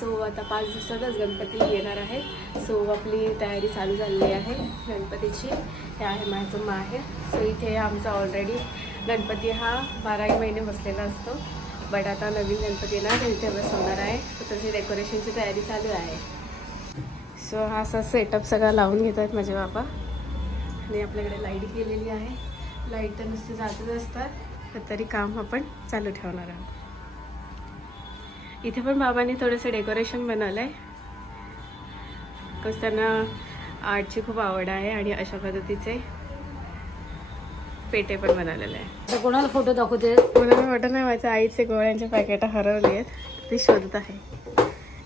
So आता 5 दिवसातच गणपती येणार आहे. सो आपली तयारी चालू झालेली आहे गणपतीची. हे आहे माझं माहेर. सो इथे आमचा ऑलरेडी गणपती हा 12 महिने बसलेला असतो. बट आता नवीन गणपती येणार इथे बसवणार आहे. तर त्याची डेकोरेशनची तयारी चालू आहे. सो हा असा सेटअप सगळा लावून घेत आहेत माझे बाबा. आणि आपल्याकडे लाईट गेलेली आहे. लाईट तर नुसते जातच असतात, तर तरी काम आपण चालू ठेवणार आहोत. इथे पण बाबांनी थोडंसं डेकोरेशन बनवलं आहे, बिकॉज त्यांना आर्टची खूप आवड आहे. आणि अशा पद्धतीचे पेटे पण बनवलेले आहे. कोणाला फोटो दाखवते? कोणाला फोटो नाही, माझ्या आईचे गोळ्यांचे पॅकेट हरवले आहेत, ते शोधत आहे.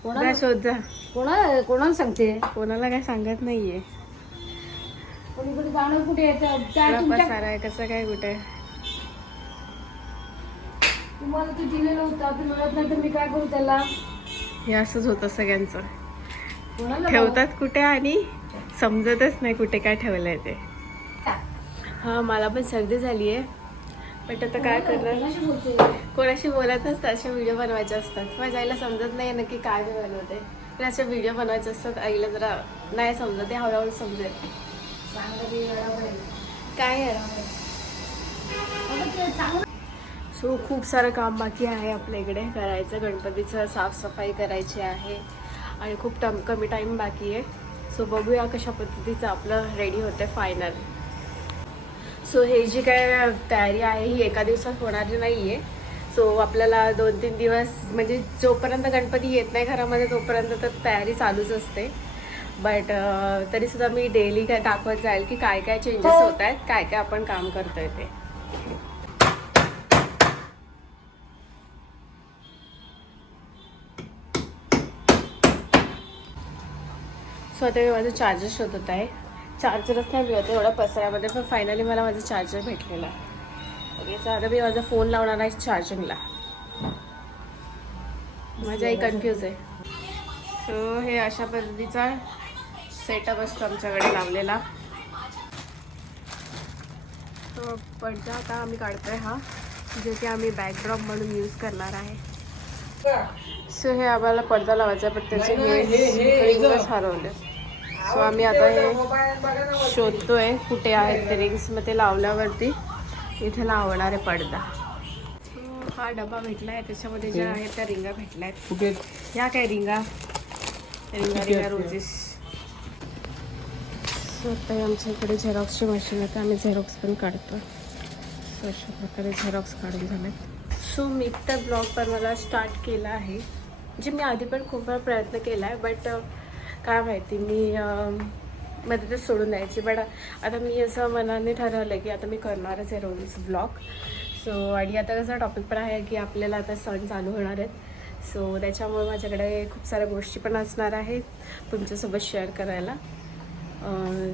कोणाला शोध जा. कोणाला सांगते? कोणाला काय सांगत नाहीये. कोणीकडे जाणं कुठे येतं? सारा आहे कसं काय कुठे. तुम्हाला ते दिलेलं होतं, ते मिळत नाही तर मी काय करू त्याला? हे असंच होतं सगळ्यांचं. कोणाला ठेवतात कुठे आणि समजतच नाही कुठे काय ठेवलंय ते. हां, मला पण सर्दी झाली आहे, बट आता काय करणार. कोणाशी बोलत नसतं, असे व्हिडिओ बनवायचे असतात. माझ्या आईला समजत नाही नक्की काय मी बनवते, पण असे व्हिडिओ बनवायचे असतात. आईला जरा नाही समजत, ते हळूहळू समजेल. काय सो खूप सारं काम बाकी आहे आपल्या इकडे करायचं. गणपतीचं साफसफाई करायची आहे आणि खूप कमी टाईम बाकी आहे. सो बघूया कशा पद्धतीचं आपलं रेडी होतं फायनल. सो हे जी काय तयारी आहे ही एका दिवसात होणारी नाही आहे. सो आपल्याला 2-3 दिवस, म्हणजे जोपर्यंत गणपती येत नाही घरामध्ये तोपर्यंत तर तयारी चालूच असते. बट तरीसुद्धा मी डेली काय दाखवत जाईल की काय काय चेंजेस होत आहेत, काय काय आपण काम करतोय ते. सो आता मी माझं चार्जर शोधत आहे. चार्जरच नाही मिळत एवढा पसऱ्यामध्ये, पण फायनली मला माझं चार्जर भेटलेला. ओके, सो आता मी माझा फोन लावणार आहे चार्जिंगला. माझी आई कन्फ्यूज आहे. सो हे अशा पद्धतीचा सेटअप असतो आमच्याकडे लावलेला. तो पडदा आता आम्ही काढतोय हा, जे की आम्ही बॅकड्रॉप म्हणून यूज करणार आहे. सो हे आम्हाला पडदा लावायचा, पण त्याचे रिंग्स हरवले. सो आम्ही आता हे शोधतोय कुठे आहेत ते रिंग्स. मग ते लावल्यावरती इथे लावणार आहे पडदा. हा डबा भेटला आहे, त्याच्यामध्ये ज्या आहेत त्या रिंगा भेटल्या आहेत. ह्या काय रिंगा रोजेस. सो आता आमच्या इकडे झेरॉक्सची मशीन आहे, तर आम्ही झेरॉक्स पण काढतो. सो अशा प्रकारे झेरॉक्स काढून झालेत. सो मी तर ब्लॉग बनवायला स्टार्ट केला आहे, जे मी आधी पण खूप वेळा प्रयत्न केला आहे. बट काय माहिती मी मध्येच सोडून द्यायची. बट आता मी असं मनाने ठरवलं की आता मी करणारच आहे रोज ब्लॉग. सो आणि आता कसा टॉपिक पण आहे की आपल्याला आता सण चालू होणार आहेत. सो त्याच्यामुळे माझ्याकडे खूप साऱ्या गोष्टी पण असणार आहेत तुमच्यासोबत शेअर करायला. हां,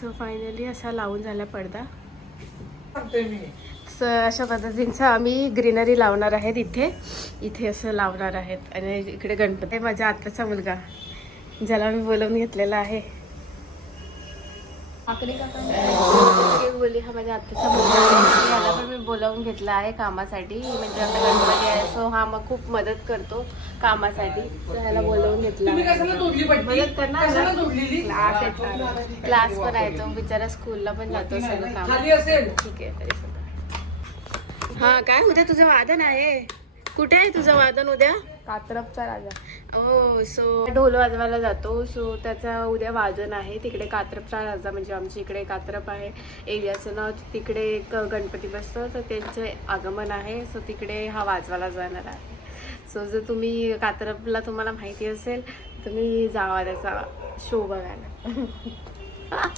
सो फायनली असा लावून झाला पडदा. सो अशा पद्धतीचं आम्ही ग्रीनरी लावणार आहेत. इथे असं लावणार आहेत. आणि इकडे गणपती. माझ्या आत्याचा मुलगा ज्याला मी बोलवून घेतलेला आहे. बोली हा माझ्या आत्याचा मुलगा आहे. याला पण मी बोलावून घेतला आहे कामासाठी, म्हणजे आता गणपती आहे. सो हा मग खूप मदत करतो कामासाठी. तर ह्याला बोलवून घेतला. मदत करणार. क्लास पण आहे तो बिचारा, स्कूलला पण जातो सगळं काम. ठीक आहे तरी सुद्धा. हा, काय उद्या तुझं वादन आहे? कुठे आहे तुझं वादन उद्या? कात्रपचा राजा. हो, सो ढोल वाजवायला जातो. सो त्याचा उद्या वादन आहे तिकडे. कात्रपचा राजा म्हणजे आमच्या इकडे कात्रप आहे एरियाचं नाव. तिकडे एक गणपती बसतं, तर त्यांचं आगमन आहे. सो तिकडे हा वाजवायला जाणार आहे. सो जर तुम्ही कात्रपला तुम्हाला माहिती असेल तुम्ही जावा त्याचा शो बघायला.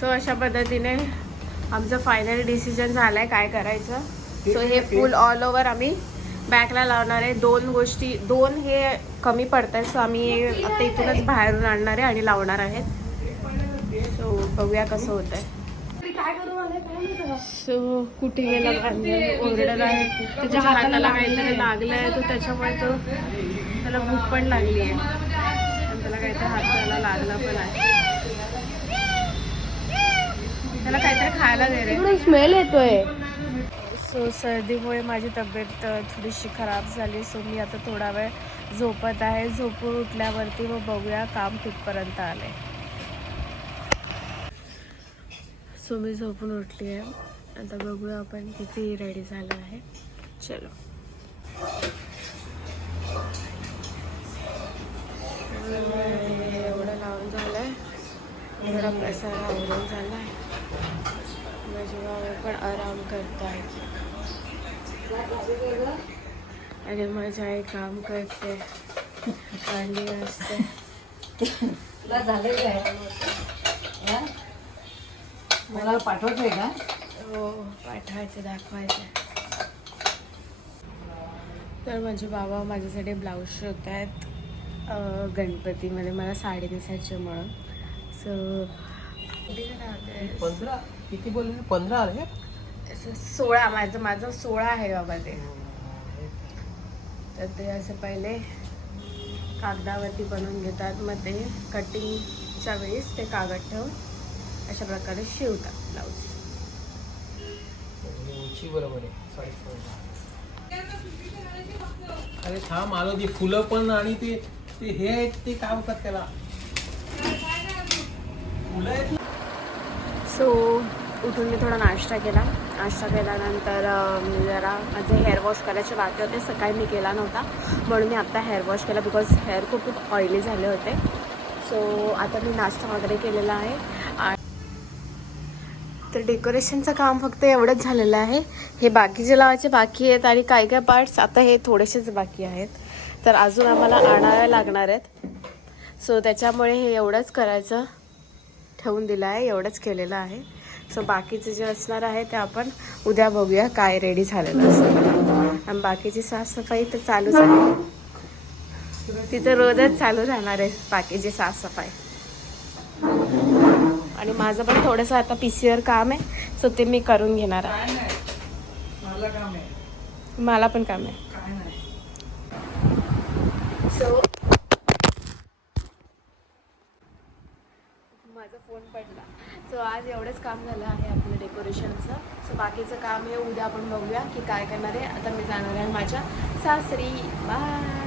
सो अशा पद्धतीने आमचं फायनल डिसिजन झालं आहे काय करायचं. सो हे फुल ऑल ओव्हर आम्ही बॅकला लावणार आहे. 2 गोष्टी, 2 हे कमी पडत आहे. सो आम्ही आता इथूनच बाहेरून आणणार आहे आणि लावणार आहेत. सो बघूया कसं होत आहे. सो कुठे गेला ओरडत आहे. त्याच्या हाताला काहीतरी लागलं आहे, तर त्याच्यामुळे त्याला भूक पण लागली आहे आणि त्याला काहीतरी हाताला लागला पण आहे. त्याला काहीतरी खायला दे रे. स्मेल येतोय. सो सर्दीमुळे माझी तब्येत थोडीशी खराब झाली. सो मी आता थोडा वेळ झोपत आहे. झोपून उठल्यावरती मग बघूया काम कुठपर्यंत आले. सो मी झोपून उठली आहे. आता बघूया आपण किती रेडी झालं आहे. चलो. एवढं लावून झालं आहे. एवढा पसारा आवरून झाला आहे. माझी बाबा पण आराम करतायत आणि माझी आई काम करते, भांडी असते. तुला झालं काय? मला पाठवतोय का? हो, पाठवायचं, दाखवायचं. तर माझे बाबा माझ्यासाठी ब्लाऊज शिवत आहेत गणपतीमध्ये मला साडी नेसायची म्हणून. सो 15 किती बोलले? 15 आले? 16. माझं 16 आहे बाबा ते. तर ते असं पहिले कागदावरती बनवून घेतात, मग ते कटिंगच्या वेळेस ते कागद ठेवून अशा प्रकारे शिवतात ब्लाऊज. उंची बरोबर आहे. अरे थांब, आलो ती फुलं पण आणि ते ते हे आहेत ते काय होतात त्याला, फुलं आहेत. सो उठून मी थोडा नाश्ता केला. नाश्ता केल्यानंतर मी जरा माझे हेअर वॉश करायचे बाकी होते. सकाळी मी केला नव्हता म्हणून मी आत्ता हेअर वॉश केला, बिकॉज हेअर खूप ऑइली झाले होते. सो आता मी नाश्ता वगैरे केलेला आहे. तर डेकोरेशनचं काम फक्त एवढंच झालेलं आहे. हे बाकीचे लावायचे बाकी आहेत आणि काय काय पार्ट्स आता हे थोडेसेच बाकी आहेत. तर अजून आम्हाला आणावे लागणार आहेत. सो त्याच्यामुळे हे एवढंच करायचं ठेवून दिलं आहे, एवढंच केलेलं आहे. सो बाकीचं जे असणार आहे ते आपण उद्या बघूया काय रेडी झालेलं असेल. आणि बाकीची साफसफाई तर चालूच आहे, तिथं रोजच चालू राहणार आहे बाकीची साफसफाई. आणि माझं पण थोडंसं आता PCवर काम आहे, सो ते मी करून घेणार आहे. मला पण काम आहे. सो माझा फोन पडला. सो आज एवढंच काम झालं आहे आपलं डेकोरेशनचं. सो बाकीचं काम हे उद्या आपण बघूया की काय करणार आहे. आता मी जाणार आहे माझ्या सासरी. बाय.